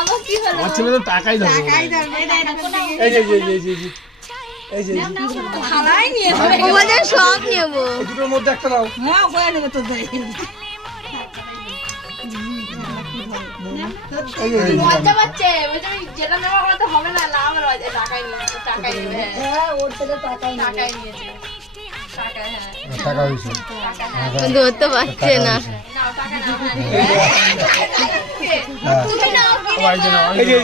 আমার ছেলে তো টাকাই ধরবে। এই যে এই যে সব নেবো। দুটোর মধ্যে একটা দাও। লজ্জা পাচ্ছে, যেটা নেওয়া হলে হবে না, লাভ টাকাই নিয়েছে, টাকাই নেবে। ওর ছেলে টাকাই নিয়েছে, টাকা হয়েছে ধরতে পারছে না। এই যে